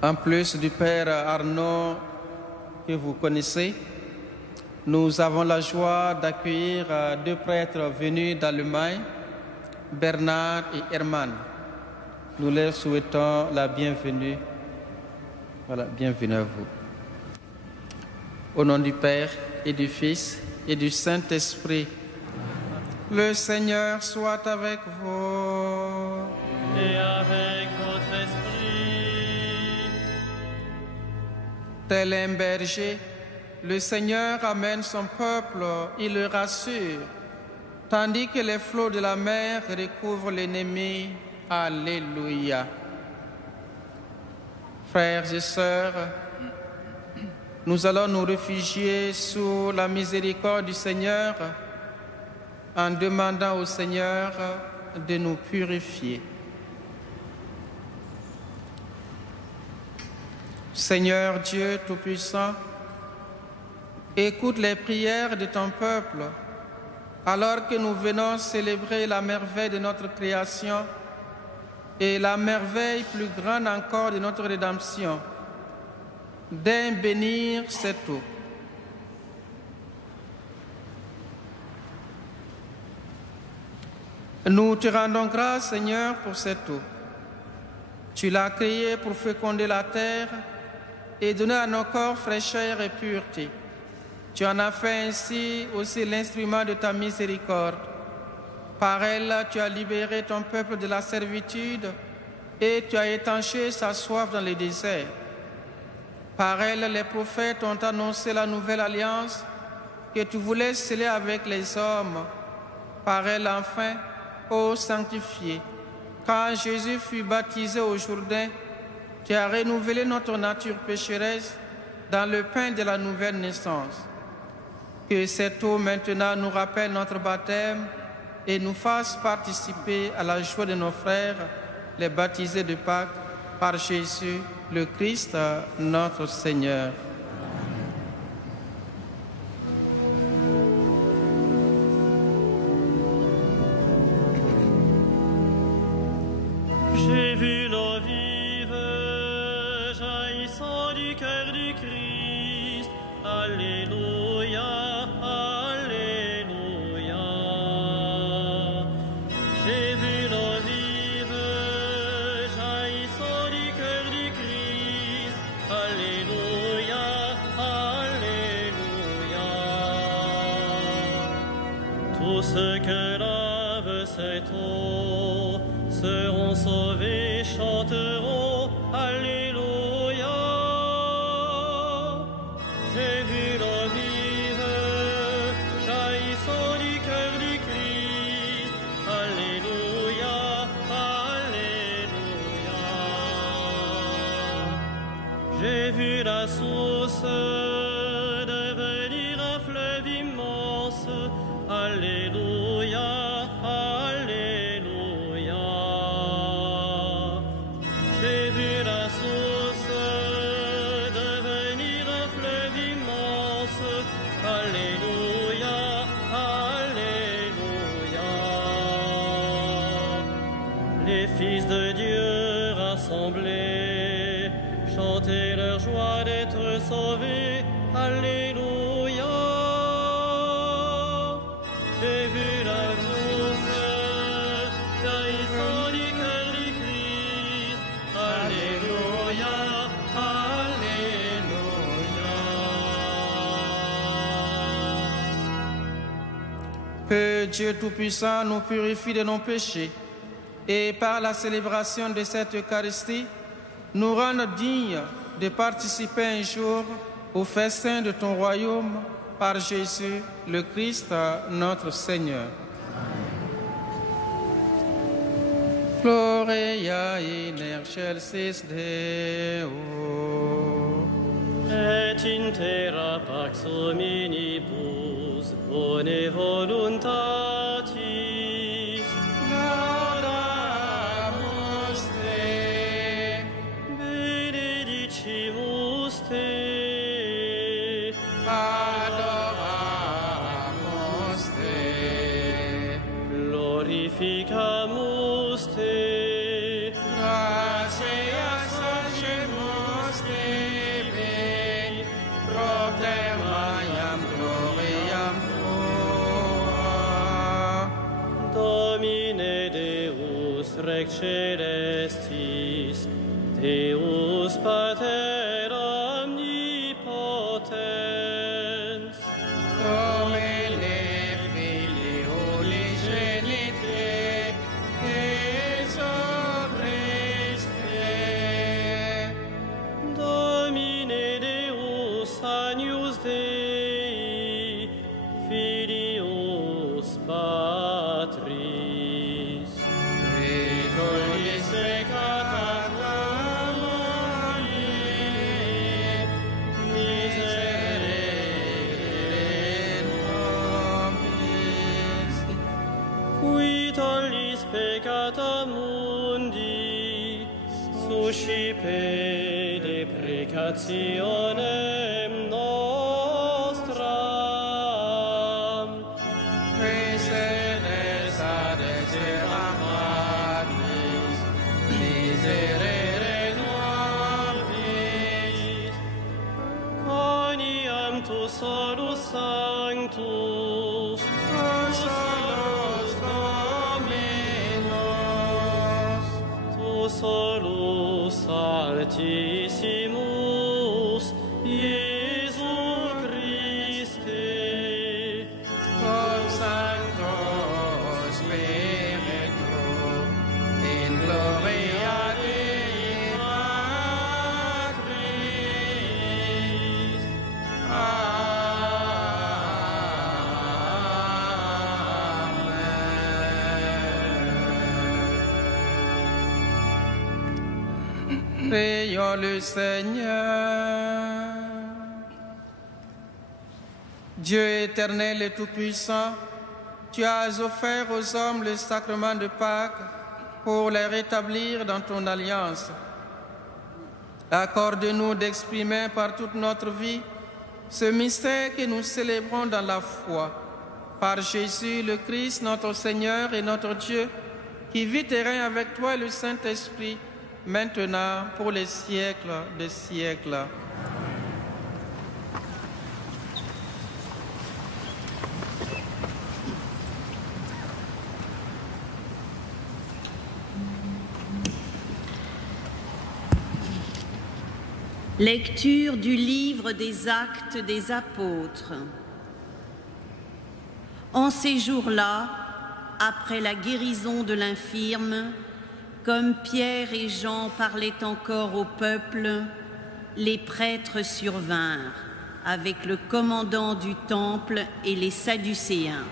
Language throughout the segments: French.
En plus du Père Arnaud que vous connaissez, nous avons la joie d'accueillir deux prêtres venus d'Allemagne, Bernard et Hermann. Nous leur souhaitons la bienvenue. Voilà, bienvenue à vous. Au nom du Père et du Fils et du Saint-Esprit, le Seigneur soit avec vous. Et avec votre esprit. Tel un berger, le Seigneur amène son peuple, il le rassure, tandis que les flots de la mer recouvrent l'ennemi. Alléluia. Frères et sœurs, nous allons nous réfugier sous la miséricorde du Seigneur en demandant au Seigneur de nous purifier. Seigneur Dieu Tout-Puissant, écoute les prières de ton peuple alors que nous venons célébrer la merveille de notre création et la merveille plus grande encore de notre rédemption. Daigne bénir cette eau. Nous te rendons grâce, Seigneur, pour cette eau. Tu l'as créée pour féconder la terre et donner à nos corps fraîcheur et pureté. Tu en as fait ainsi aussi l'instrument de ta miséricorde. Par elle, tu as libéré ton peuple de la servitude et tu as étanché sa soif dans le désert. Par elle, les prophètes ont annoncé la nouvelle alliance que tu voulais sceller avec les hommes. Par elle, enfin, ô sanctifié, quand Jésus fut baptisé au Jourdain, tu as renouvelé notre nature pécheresse dans le pain de la nouvelle naissance. Que cette eau maintenant nous rappelle notre baptême et nous fasse participer à la joie de nos frères, les baptisés de Pâques, par Jésus, le Christ, notre Seigneur. J'ai vu l'eau vive jaillissant du cœur du Christ. Alléluia, alléluia. J'ai vu l'eau vive jaillissant du cœur du Christ. Alléluia, alléluia. Tous ceux que lave cette eau seront sauvés, chanteront Alléluia. J'ai vu l'eau vive jaillissant du cœur du Christ. Alléluia, alléluia. J'ai vu la source devenir un fleuve immense. Alléluia. J'ai vu la source devenir un fleuve immense. Alléluia, alléluia. Les fils de Dieu rassemblés chantaient leur joie d'être sauvés. Alléluia. J'ai vu la source jaillissant du cœur du Christ. Alléluia, alléluia. Que Dieu Tout-Puissant nous purifie de nos péchés et par la célébration de cette Eucharistie, nous rende dignes de participer un jour au festin de ton royaume par Jésus, le Christ, notre Seigneur. Gloria in excelsis Deo. Et in terra pax hominibus bone voluntatis. Laudamus te. Benedicimus te. Adoramus te. Glorificamus te. Gratias agemus Rex Celestis, Deus Pater omnipotens, Domine Filio Genite, Jesu Christe, Domine Deus Agnus Dei, Filius Patris, Tollis peccata mundi, miserere nobis. qui tollis peccata mundi, suscipe deprecationem nostram, Praesedes ad extra Patris, miserere nobis. coniam tu solus sanctus, Salus Dominus, tu solus altissimus, Iesu Christe, cum Sancto Spiritu, in gloria Dei Patris. Amen. Prions le Seigneur. Dieu éternel et tout-puissant, tu as offert aux hommes le sacrement de Pâques pour les rétablir dans ton alliance. Accorde-nous d'exprimer par toute notre vie ce mystère que nous célébrons dans la foi. Par Jésus le Christ, notre Seigneur et notre Dieu, qui vit et règne avec toi et le Saint-Esprit, maintenant pour les siècles des siècles. Lecture du livre des Actes des Apôtres. En ces jours-là, après la guérison de l'infirme, comme Pierre et Jean parlaient encore au peuple, les prêtres survinrent avec le commandant du temple et les Sadducéens.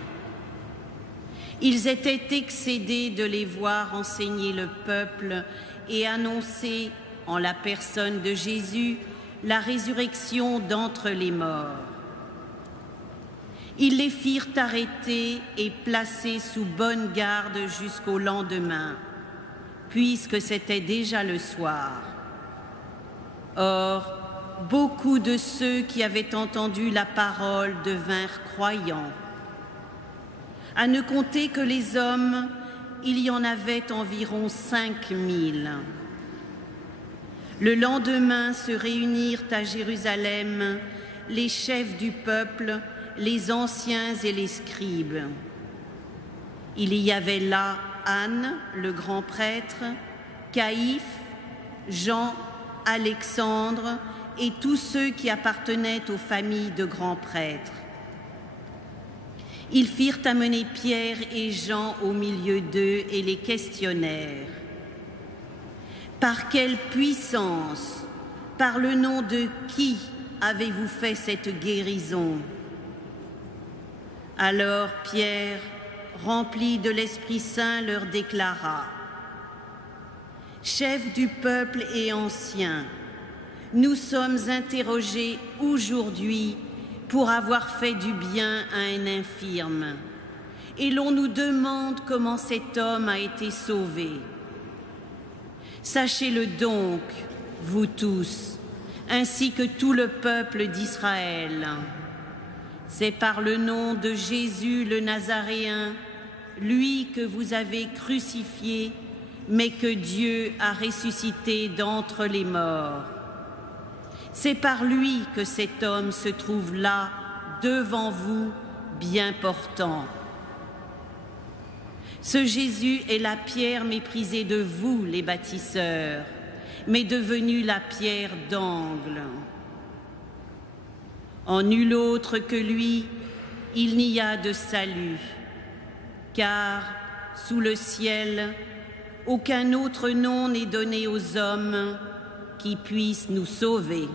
Ils étaient excédés de les voir enseigner le peuple et annoncer en la personne de Jésus la résurrection d'entre les morts. Ils les firent arrêter et placer sous bonne garde jusqu'au lendemain, puisque c'était déjà le soir. Or, beaucoup de ceux qui avaient entendu la parole devinrent croyants. À ne compter que les hommes, il y en avait environ 5000. Le lendemain se réunirent à Jérusalem les chefs du peuple, les anciens et les scribes. Il y avait là Anne, le grand prêtre, Caïphe, Jean, Alexandre et tous ceux qui appartenaient aux familles de grands prêtres. Ils firent amener Pierre et Jean au milieu d'eux et les questionnèrent. Par quelle puissance, par le nom de qui avez-vous fait cette guérison? Alors Pierre, rempli de l'Esprit Saint, leur déclara: Chefs du peuple et anciens, nous sommes interrogés aujourd'hui pour avoir fait du bien à un infirme, et l'on nous demande comment cet homme a été sauvé. Sachez-le donc, vous tous, ainsi que tout le peuple d'Israël. C'est par le nom de Jésus le Nazaréen, lui que vous avez crucifié, mais que Dieu a ressuscité d'entre les morts. C'est par lui que cet homme se trouve là, devant vous, bien portant. Ce Jésus est la pierre méprisée de vous, les bâtisseurs, mais devenue la pierre d'angle. En nul autre que lui, il n'y a de salut, car sous le ciel, aucun autre nom n'est donné aux hommes qui puisse nous sauver.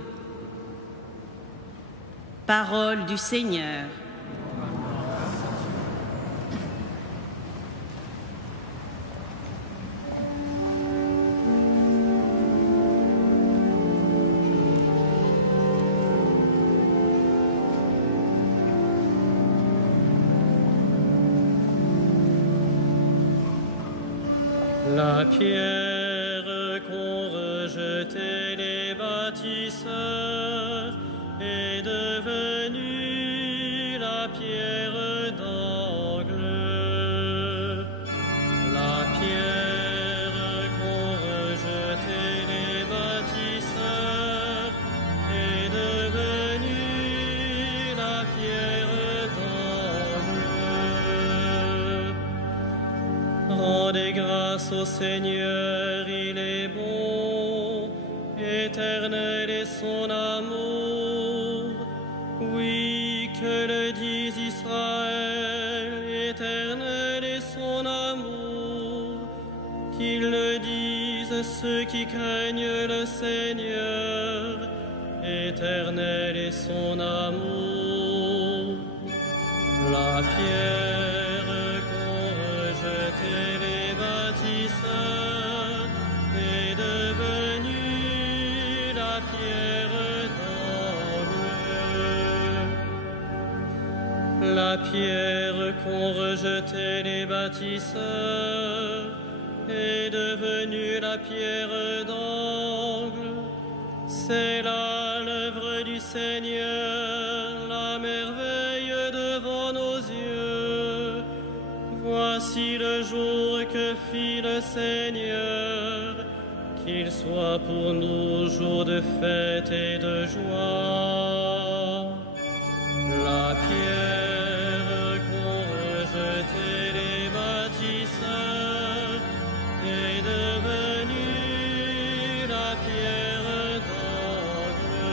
Parole du Seigneur. La pierre qu'ont rejetée les bâtisseurs est devenue la pierre d'angle. La pierre qu'ont rejetée les bâtisseurs est devenue la pierre d'angle. Rendez grâce au Seigneur, il est bon, éternel est son amour. Oui, que le dise Israël, éternel est son amour. Qu'ils le disent ceux qui craignent le Seigneur, éternel est son amour. La pierre qu'ont rejetée les bâtisseurs est devenue la pierre d'angle. La pierre qu'ont rejetée les bâtisseurs est devenue la pierre d'angle. C'est là l'œuvre du Seigneur, la merveille devant nos yeux. Voici le jour que fit le Seigneur, qu'il soit pour nous jour de fête et de joie. La pierre qu'ont rejetée les bâtisseurs est devenue la pierre d'angle.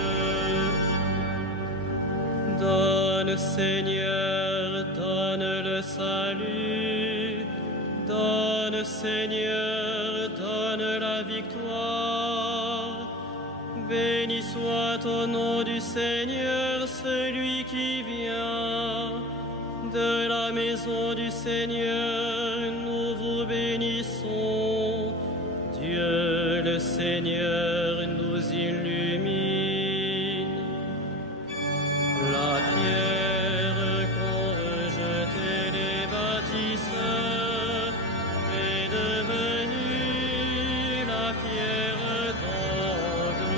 Donne, Seigneur, donne le salut. Donne, Seigneur, donne la victoire. Béni soit au nom du Seigneur celui qui vient. De la maison du Seigneur, nous vous bénissons. Dieu le Seigneur nous illumine. La pierre qu'ont rejetée les bâtisseurs est devenue la pierre d'angle.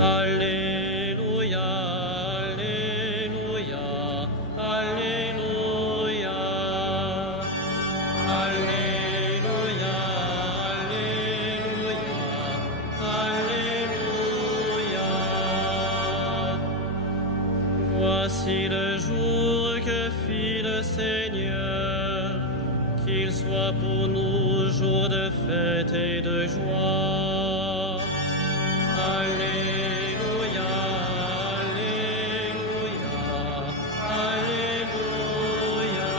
Alléluia, Alléluia, Alléluia. Alléluia, Alléluia, Alléluia. Voici le jour que fit le Seigneur, qu'il soit pour nous jour de fête et de joie. Alléluia, Alléluia, Alléluia.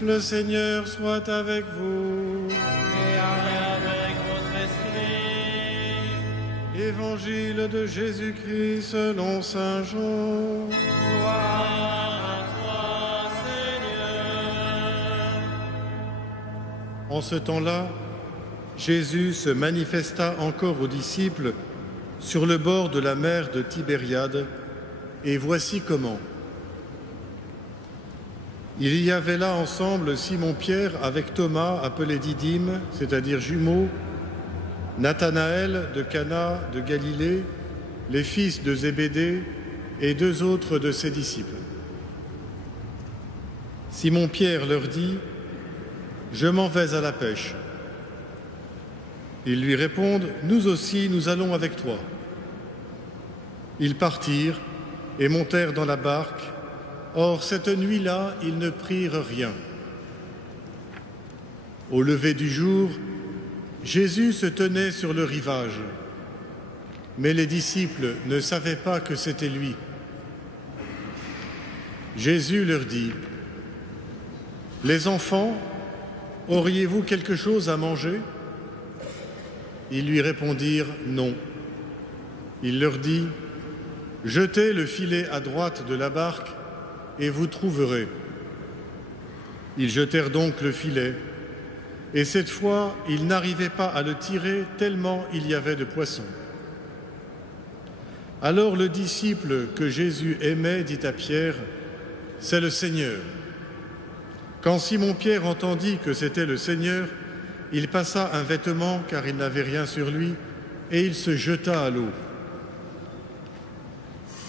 Le Seigneur soit avec vous. Et avec votre esprit. Évangile de Jésus-Christ selon saint Jean. Gloire à toi, Seigneur. En ce temps-là, Jésus se manifesta encore aux disciples sur le bord de la mer de Tibériade, et voici comment. Il y avait là ensemble Simon-Pierre avec Thomas, appelé Didyme, c'est-à-dire jumeaux, Nathanaël de Cana de Galilée, les fils de Zébédée et 2 autres de ses disciples. Simon-Pierre leur dit : « Je m'en vais à la pêche. » Ils lui répondent : « Nous aussi, nous allons avec toi. » Ils partirent et montèrent dans la barque. Or, cette nuit-là, ils ne prirent rien. Au lever du jour, Jésus se tenait sur le rivage, mais les disciples ne savaient pas que c'était lui. Jésus leur dit : « Les enfants, auriez-vous quelque chose à manger ? » Ils lui répondirent : « Non. » Il leur dit : « Jetez le filet à droite de la barque et vous trouverez. » Ils jetèrent donc le filet, et cette fois, ils n'arrivaient pas à le tirer tellement il y avait de poissons. Alors le disciple que Jésus aimait dit à Pierre : « C'est le Seigneur. » Quand Simon-Pierre entendit que c'était le Seigneur, il passa un vêtement, car il n'avait rien sur lui, et il se jeta à l'eau.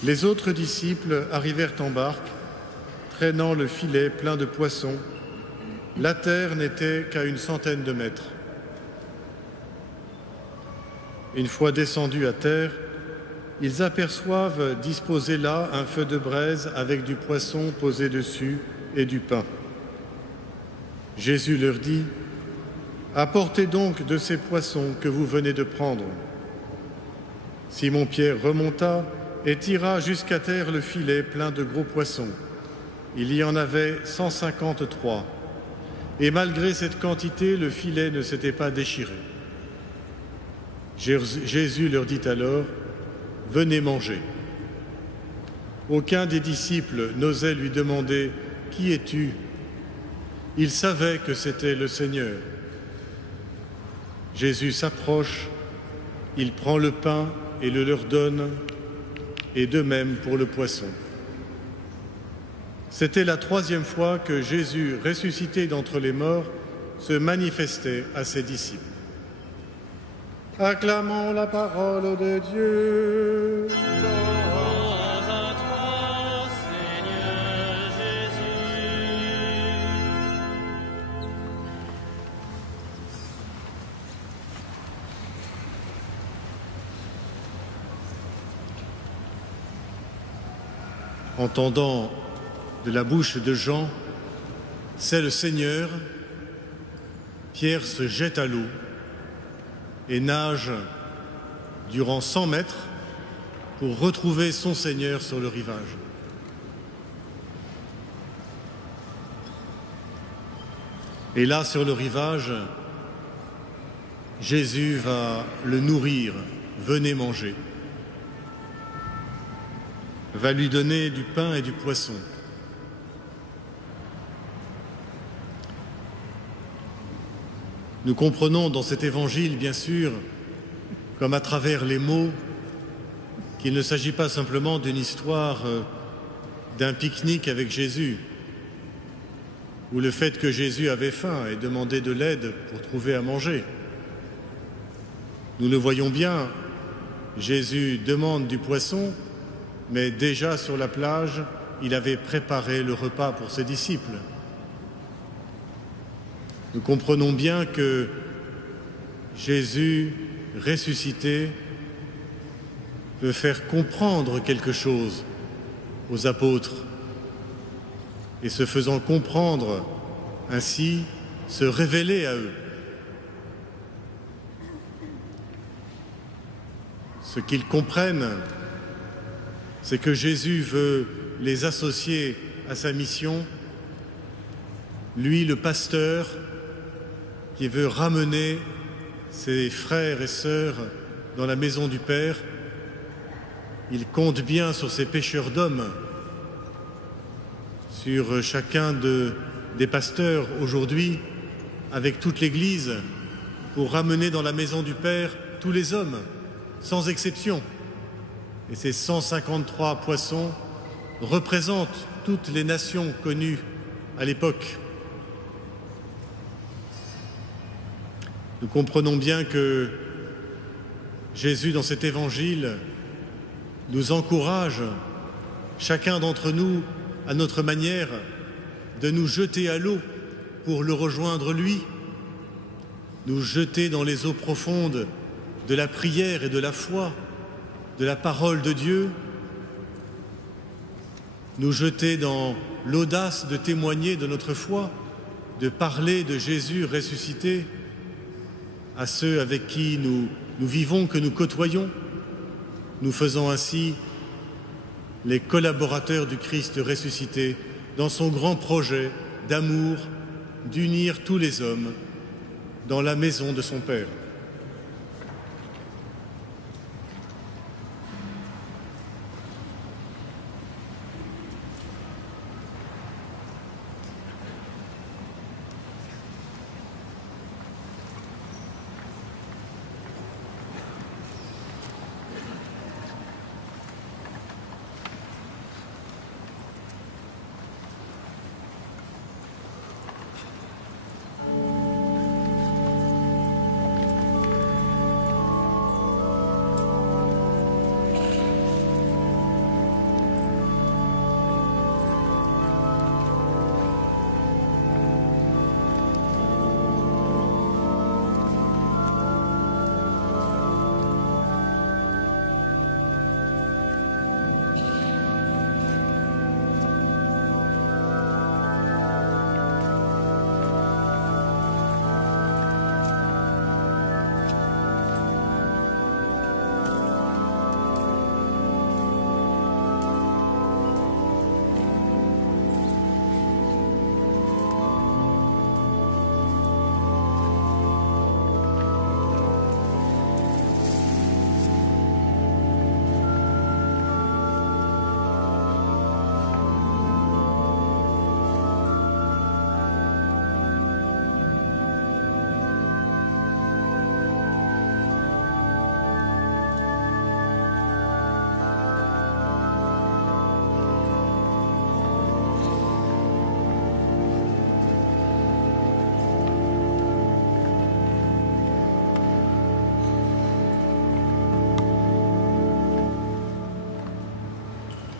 Les autres disciples arrivèrent en barque, traînant le filet plein de poissons. La terre n'était qu'à 100 de mètres. Une fois descendus à terre, ils aperçoivent disposé là un feu de braise avec du poisson posé dessus et du pain. Jésus leur dit : « Apportez donc de ces poissons que vous venez de prendre. » Simon-Pierre remonta et tira jusqu'à terre le filet plein de gros poissons. Il y en avait 153. Et malgré cette quantité, le filet ne s'était pas déchiré. Jésus leur dit alors : « Venez manger. » Aucun des disciples n'osait lui demander : « Qui es-tu » Il savait que c'était le Seigneur. Jésus s'approche, il prend le pain et le leur donne, et de même pour le poisson. C'était la 3e fois que Jésus, ressuscité d'entre les morts, se manifestait à ses disciples. Acclamons la parole de Dieu. Gloire à toi, Seigneur Jésus. Entendant de la bouche de Jean : « C'est le Seigneur », Pierre se jette à l'eau et nage durant 100 mètres pour retrouver son Seigneur sur le rivage. Et là, sur le rivage, Jésus va le nourrir. « Venez manger », va lui donner du pain et du poisson. Nous comprenons dans cet évangile, bien sûr, comme à travers les mots, qu'il ne s'agit pas simplement d'une histoire d'un pique-nique avec Jésus, ou le fait que Jésus avait faim et demandait de l'aide pour trouver à manger. Nous le voyons bien, Jésus demande du poisson, mais déjà sur la plage, il avait préparé le repas pour ses disciples. Nous comprenons bien que Jésus, ressuscité, veut faire comprendre quelque chose aux apôtres et se faisant comprendre, ainsi se révéler à eux. Ce qu'ils comprennent, c'est que Jésus veut les associer à sa mission, lui le pasteur qui veut ramener ses frères et sœurs dans la maison du Père. Il compte bien sur ces pêcheurs d'hommes, sur chacun des pasteurs aujourd'hui, avec toute l'Église, pour ramener dans la maison du Père tous les hommes, sans exception. Et ces 153 poissons représentent toutes les nations connues à l'époque. Nous comprenons bien que Jésus, dans cet évangile, nous encourage, chacun d'entre nous, à notre manière, de nous jeter à l'eau pour le rejoindre lui, nous jeter dans les eaux profondes de la prière et de la foi, de la parole de Dieu, nous jeter dans l'audace de témoigner de notre foi, de parler de Jésus ressuscité à ceux avec qui nous vivons, que nous côtoyons, nous faisant ainsi les collaborateurs du Christ ressuscité dans son grand projet d'amour, d'unir tous les hommes dans la maison de son Père.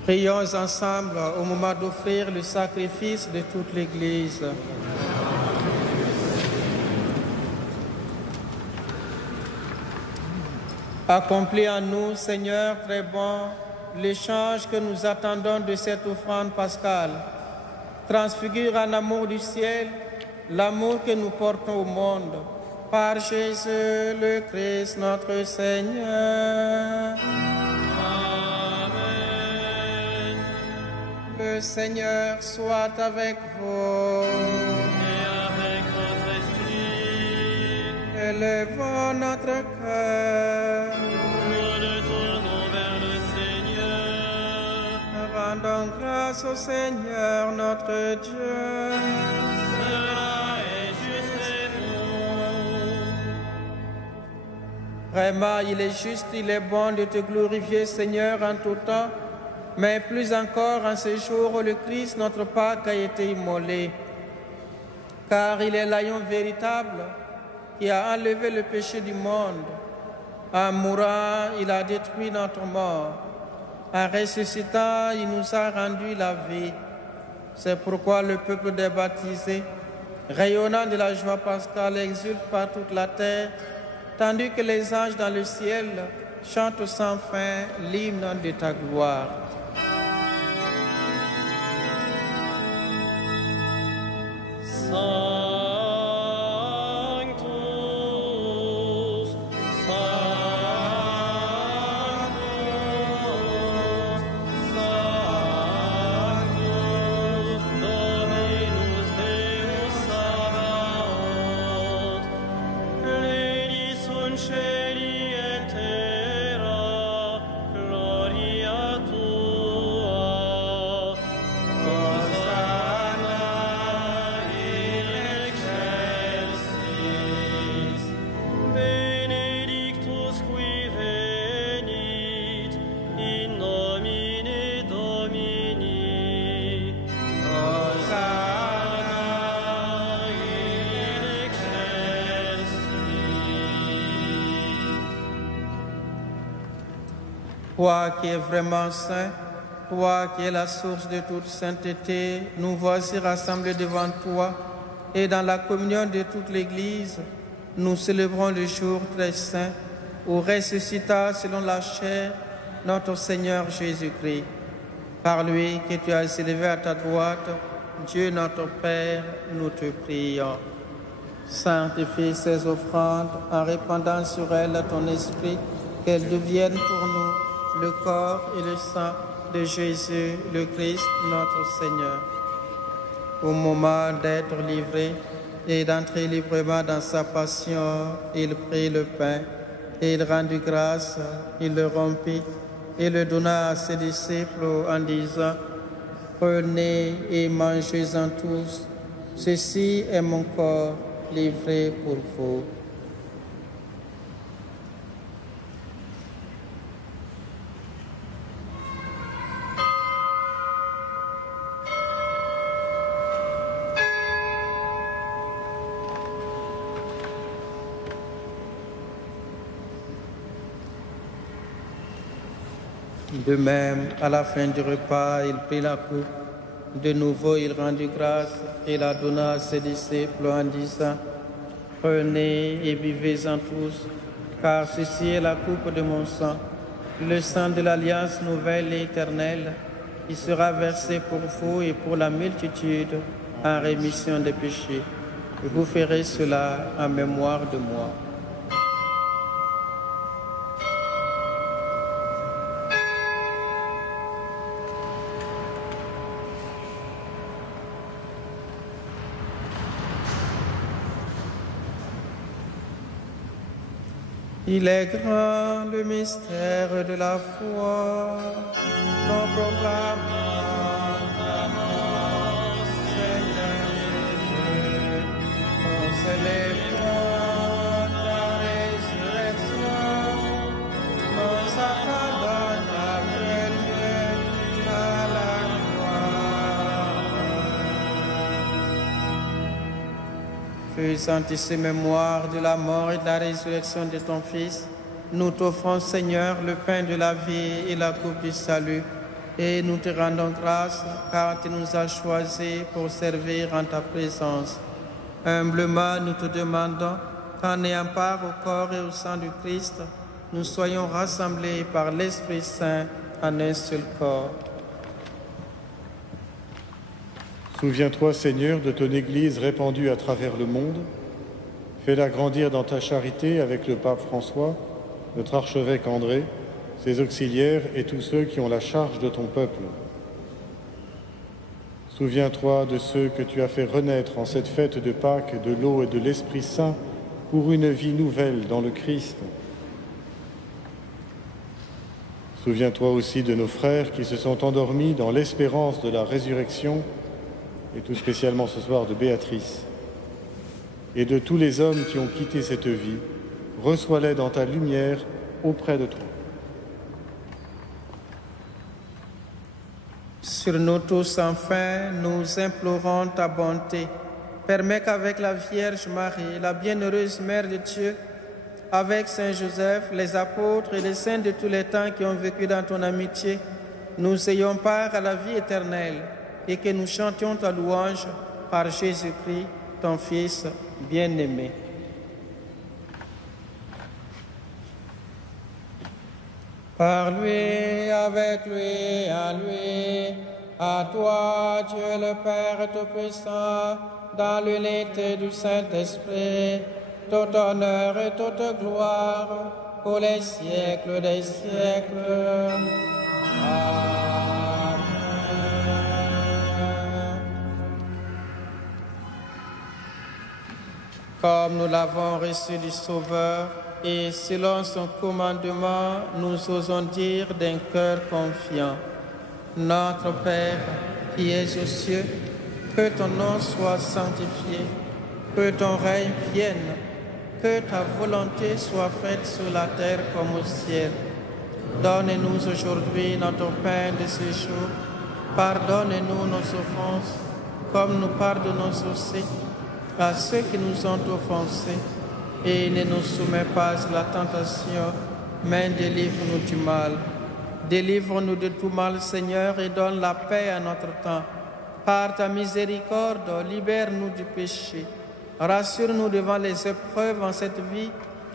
Prions ensemble au moment d'offrir le sacrifice de toute l'Église. Accomplis en nous, Seigneur très bon, l'échange que nous attendons de cette offrande pascale. Transfigure en amour du ciel l'amour que nous portons au monde. Par Jésus le Christ, notre Seigneur. Le Seigneur soit avec vous. Et avec votre esprit. Élevons notre cœur. Nous le tournons vers le Seigneur. Rendons grâce au Seigneur notre Dieu. Cela est juste et bon. Vraiment, il est juste, il est bon de te glorifier, Seigneur, en tout temps. Mais plus encore en ce jour où le Christ, notre Pâque, a été immolé. Car il est l'agneau véritable qui a enlevé le péché du monde. En mourant, il a détruit notre mort. En ressuscitant, il nous a rendu la vie. C'est pourquoi le peuple des baptisés, rayonnant de la joie pascale, exulte par toute la terre, tandis que les anges dans le ciel chantent sans fin l'hymne de ta gloire. Sanctus, Sanctus, Sanctus, Dominus Deus Sabaoth, pleni sunt celi et terra, gloria tua. Toi qui es vraiment saint, toi qui es la source de toute sainteté, nous voici rassemblés devant toi et dans la communion de toute l'Église, nous célébrons le jour très saint où ressuscita selon la chair notre Seigneur Jésus-Christ. Par lui que tu as élevé à ta droite, Dieu notre Père, nous te prions. Sanctifie ces offrandes en répandant sur elles ton esprit, qu'elles deviennent pour nous le corps et le sang de Jésus, le Christ, notre Seigneur. Au moment d'être livré et d'entrer librement dans sa passion, il prit le pain et il rendit grâce, il le rompit et le donna à ses disciples en disant: Prenez et mangez-en tous, ceci est mon corps livré pour vous. De même, à la fin du repas, il prit la coupe. De nouveau, il rendit grâce et la donna à ses disciples en disant: Prenez et buvez-en tous, car ceci est la coupe de mon sang, le sang de l'alliance nouvelle et éternelle, qui sera versé pour vous et pour la multitude en rémission des péchés. Vous ferez cela en mémoire de moi. Il est grand le mystère de la foi. Nous proclamons ta mort, Seigneur Jésus. Nous célébrons ta résurrection. Nous attendons ta venue dans la gloire. Faisant ici mémoire de la mort et de la résurrection de ton Fils, nous t'offrons, Seigneur, le pain de la vie et la coupe du salut, et nous te rendons grâce car tu nous as choisis pour servir en ta présence. Humblement, nous te demandons qu'en ayant part au corps et au sang du Christ, nous soyons rassemblés par l'Esprit Saint en un seul corps. Souviens-toi, Seigneur, de ton Église répandue à travers le monde. Fais-la grandir dans ta charité avec le pape François, notre archevêque André, ses auxiliaires et tous ceux qui ont la charge de ton peuple. Souviens-toi de ceux que tu as fait renaître en cette fête de Pâques de l'eau et de l'Esprit Saint pour une vie nouvelle dans le Christ. Souviens-toi aussi de nos frères qui se sont endormis dans l'espérance de la résurrection, et tout spécialement ce soir de Béatrice, et de tous les hommes qui ont quitté cette vie. Reçois-les dans ta lumière auprès de toi. Sur nous tous, enfin, nous implorons ta bonté. Permets qu'avec la Vierge Marie, la bienheureuse Mère de Dieu, avec Saint Joseph, les apôtres et les saints de tous les temps qui ont vécu dans ton amitié, nous ayons part à la vie éternelle et que nous chantions ta louange par Jésus-Christ, ton Fils bien-aimé. Par lui, avec lui, à toi, Dieu le Père Tout-Puissant, dans l'unité du Saint-Esprit, tout honneur et toute gloire pour les siècles des siècles. Amen. Comme nous l'avons reçu du Sauveur, et selon son commandement, nous osons dire d'un cœur confiant: Notre Père, qui es aux cieux, que ton nom soit sanctifié, que ton règne vienne, que ta volonté soit faite sur la terre comme au ciel. Donne-nous aujourd'hui notre pain de ce jour. Pardonne-nous nos offenses, comme nous pardonnons aussi à ceux qui nous ont offensés. Et ne nous soumets pas à la tentation, mais délivre-nous du mal. Délivre-nous de tout mal, Seigneur, et donne la paix à notre temps. Par ta miséricorde, libère-nous du péché. Rassure-nous devant les épreuves en cette vie,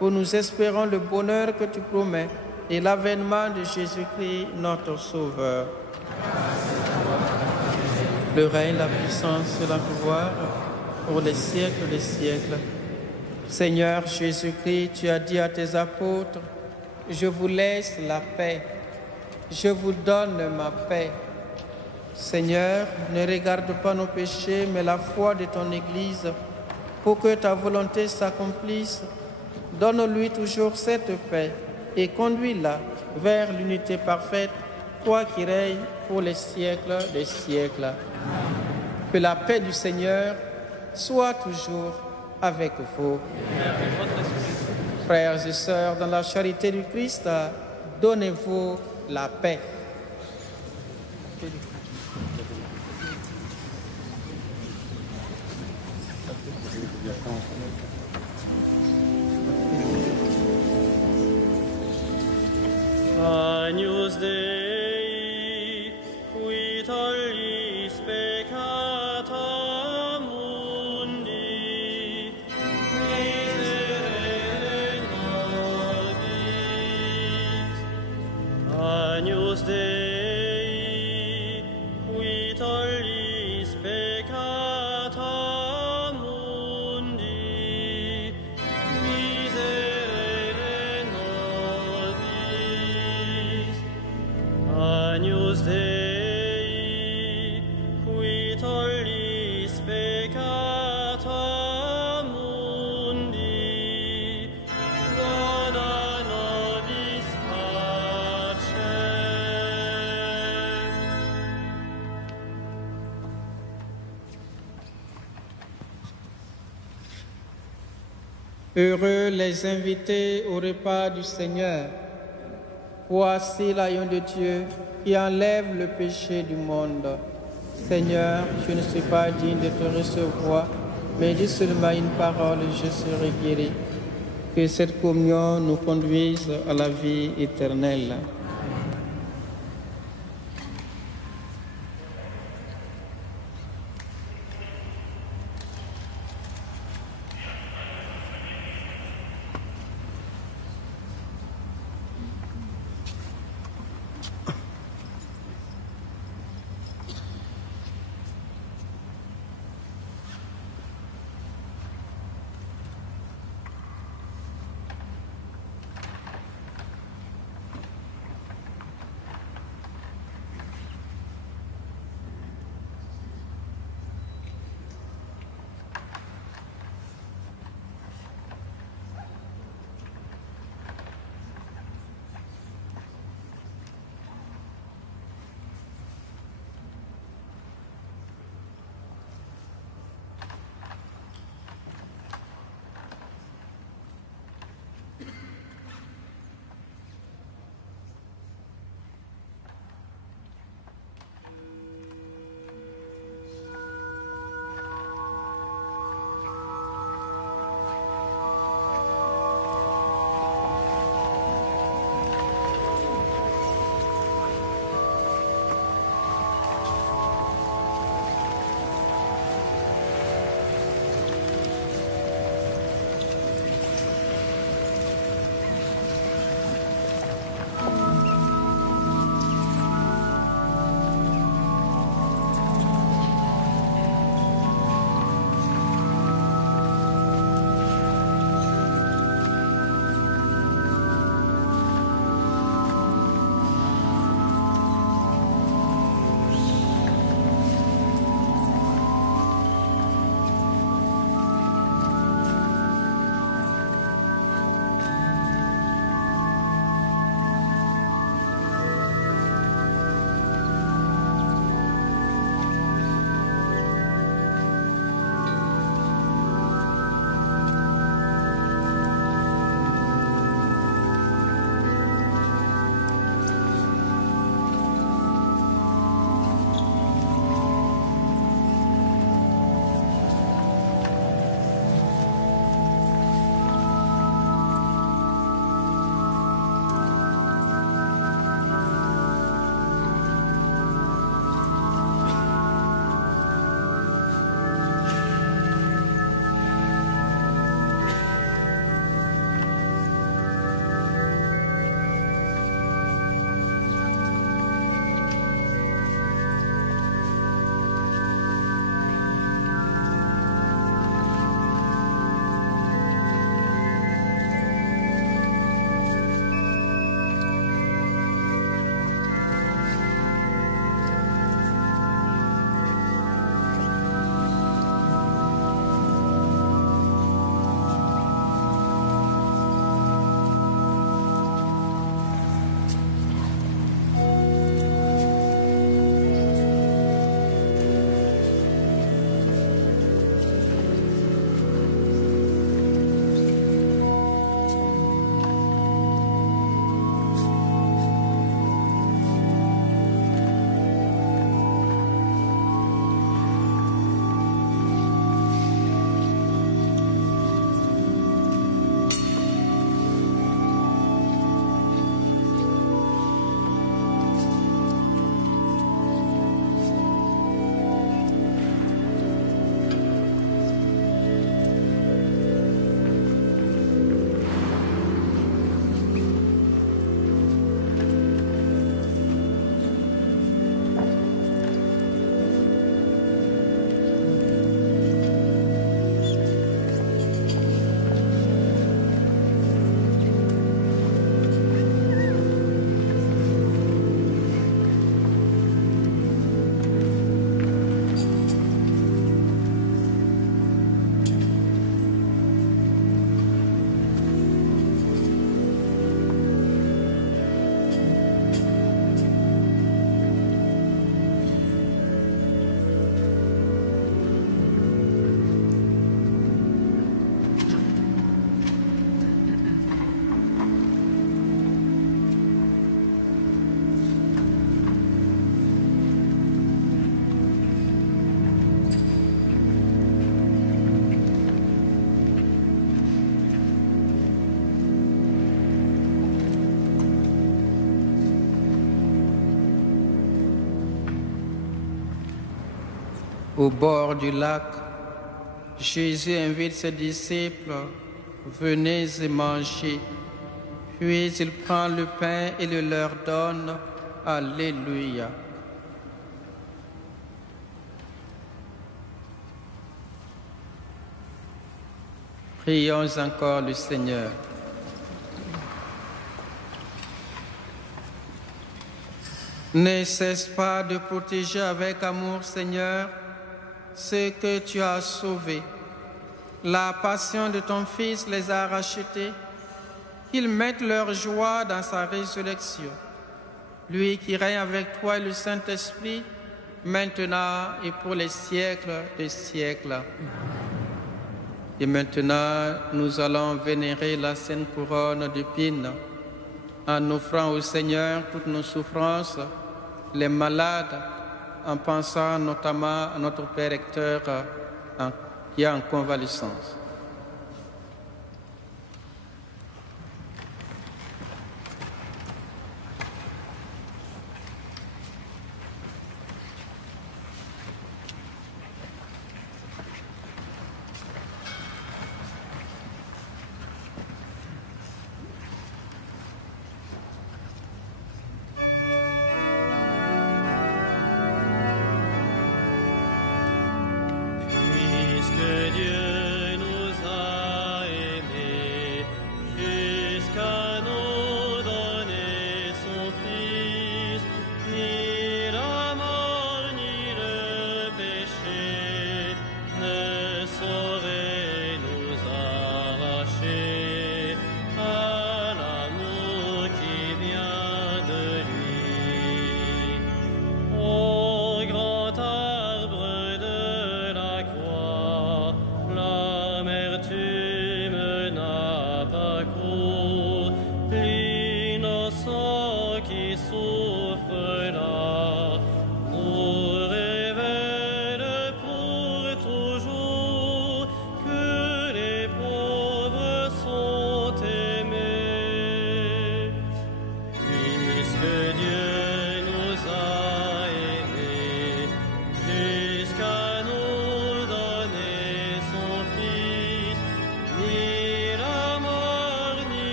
où nous espérons le bonheur que tu promets et l'avènement de Jésus-Christ, notre Sauveur. Le règne, la puissance et la gloire pour les siècles des siècles. Seigneur Jésus-Christ, tu as dit à tes apôtres, « Je vous laisse la paix, je vous donne ma paix. » Seigneur, ne regarde pas nos péchés, mais la foi de ton Église, pour que ta volonté s'accomplisse. Donne-lui toujours cette paix et conduis-la vers l'unité parfaite, toi qui règnes pour les siècles des siècles. Que la paix du Seigneur soit toujours avec vous. Frères et sœurs, dans la charité du Christ, donnez-vous la paix. Agnus Dei, qui tollis peccata mundi, miserere nobis. Agnus Dei, qui tollis peccata mundi, miserere nobis. Agnus Dei, qui tollis peccata mundi, dona nobis pacem. Heureux les invités au repas du Seigneur. Voici l'agneau de Dieu qui enlève le péché du monde. Seigneur, je ne suis pas digne de te recevoir, mais dis seulement une parole et je serai guéri. Que cette communion nous conduise à la vie éternelle. Au bord du lac, Jésus invite ses disciples, « Venez et mangez ». Puis il prend le pain et le leur donne. Alléluia. Prions encore le Seigneur. Ne cesse pas de protéger avec amour, Seigneur, ceux que tu as sauvés. La passion de ton Fils les a rachetés. Qu'ils mettent leur joie dans sa résurrection. Lui qui règne avec toi et le Saint-Esprit, maintenant et pour les siècles des siècles. Et maintenant, nous allons vénérer la sainte couronne d'épines en offrant au Seigneur toutes nos souffrances, les malades, en pensant notamment à notre Père Hector qui est en convalescence.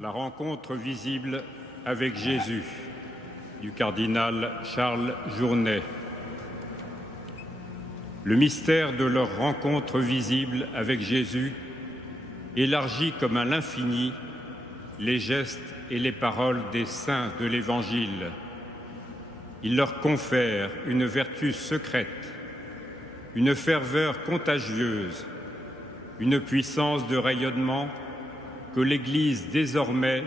La rencontre visible avec Jésus du cardinal Charles Journet. Le mystère de leur rencontre visible avec Jésus élargit comme à l'infini les gestes et les paroles des saints de l'Évangile. Il leur confère une vertu secrète, une ferveur contagieuse, une puissance de rayonnement que l'Église désormais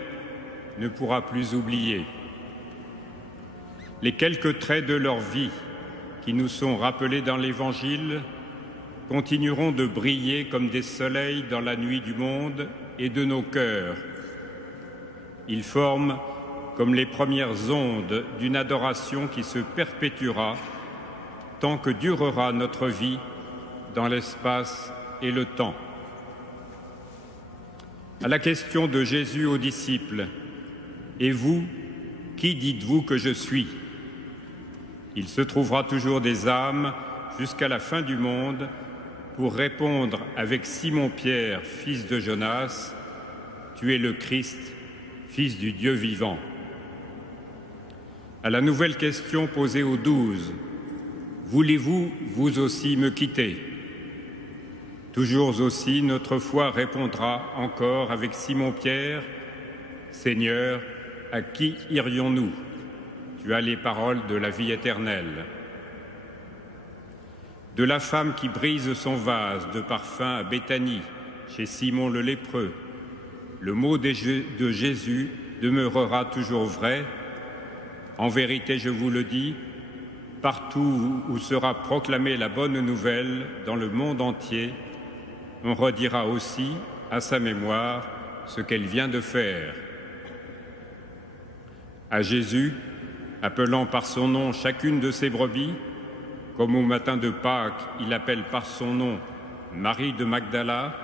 ne pourra plus oublier. Les quelques traits de leur vie qui nous sont rappelés dans l'Évangile continueront de briller comme des soleils dans la nuit du monde et de nos cœurs. Ils forment comme les premières ondes d'une adoration qui se perpétuera tant que durera notre vie dans l'espace et le temps. À la question de Jésus aux disciples, « Et vous, qui dites-vous que je suis ?» Il se trouvera toujours des âmes jusqu'à la fin du monde pour répondre avec Simon-Pierre, fils de Jonas, « Tu es le Christ, fils du Dieu vivant. » À la nouvelle question posée aux 12, « Voulez-vous, vous aussi, me quitter ?» Toujours aussi, notre foi répondra encore avec Simon-Pierre, « Seigneur, à qui irions-nous ? Tu as les paroles de la vie éternelle. » De la femme qui brise son vase de parfum à Béthanie, chez Simon le lépreux, le mot de Jésus demeurera toujours vrai. En vérité, je vous le dis, partout où sera proclamée la bonne nouvelle dans le monde entier, on redira aussi à sa mémoire ce qu'elle vient de faire. À Jésus, appelant par son nom chacune de ses brebis, comme au matin de Pâques, il appelle par son nom Marie de Magdala,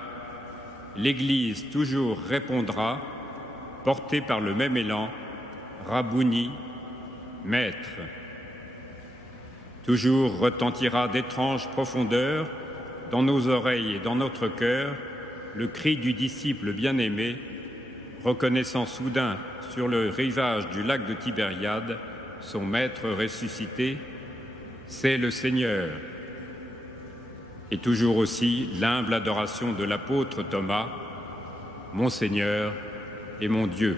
l'Église toujours répondra, portée par le même élan, Rabouni, Maître. Toujours retentira d'étranges profondeurs dans nos oreilles et dans notre cœur le cri du disciple bien-aimé, reconnaissant soudain sur le rivage du lac de Tibériade son Maître ressuscité, c'est le Seigneur. Et toujours aussi l'humble adoration de l'apôtre Thomas, mon Seigneur et mon Dieu.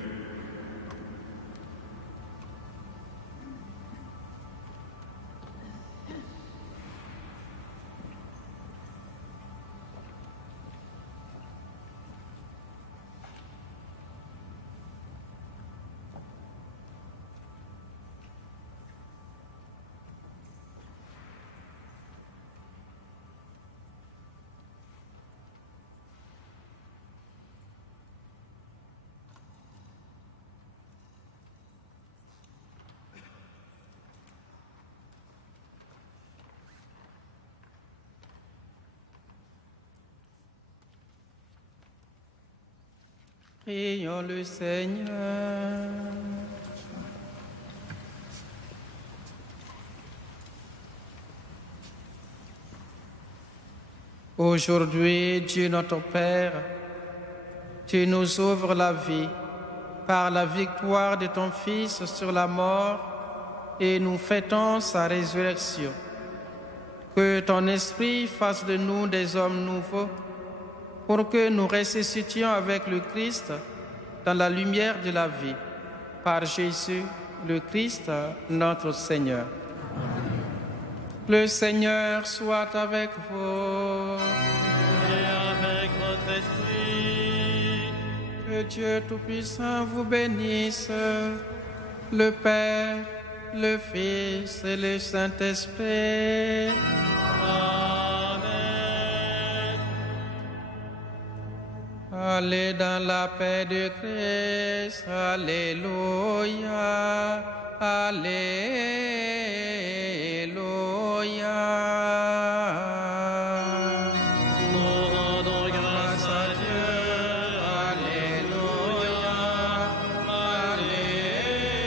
Prions le Seigneur. Aujourd'hui, Dieu notre Père, tu nous ouvres la vie par la victoire de ton Fils sur la mort et nous fêtons sa résurrection. Que ton Esprit fasse de nous des hommes nouveaux pour que nous ressuscitions avec le Christ dans la lumière de la vie. Par Jésus, le Christ, notre Seigneur. Le Seigneur soit avec vous. Et avec votre esprit. Que Dieu Tout-Puissant vous bénisse, le Père, le Fils et le Saint-Esprit. Allez dans la paix de Christ, Alléluia, Alléluia. Nous rendons grâce à Dieu, Alléluia, Alléluia.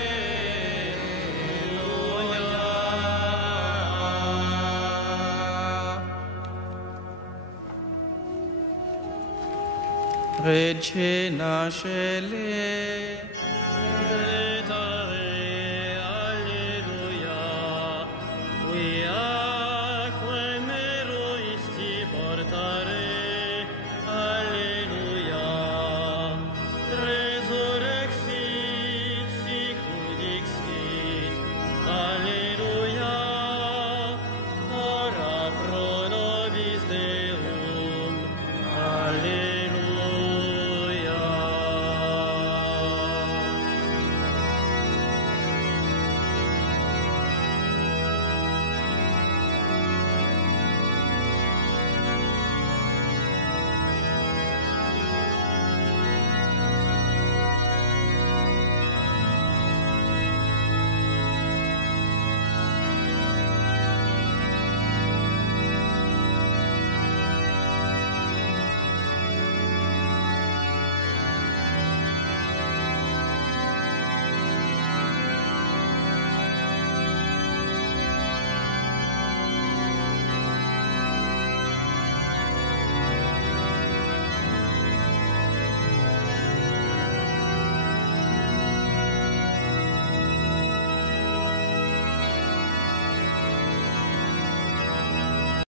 Regina Coeli,